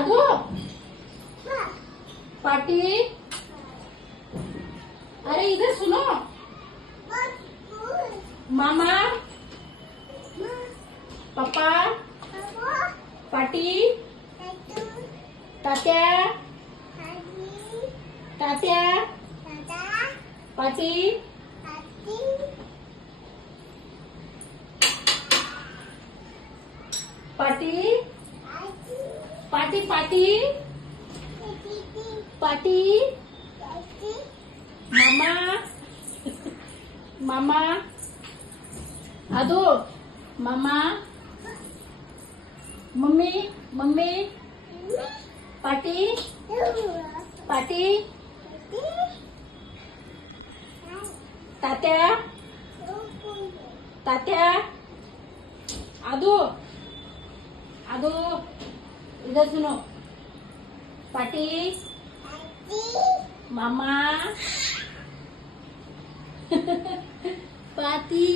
आदू पाटी। अरे इधर सुनो। मामा पापा पाटी तात्या तात्या पाटी पाटी पाटी पाटी पाटी मामा मामा आदू मामा मम्मी मम्मी पाटी पाटी तात्या तात्या आदू आदू इधर सुनो। पाटी मामा पाटी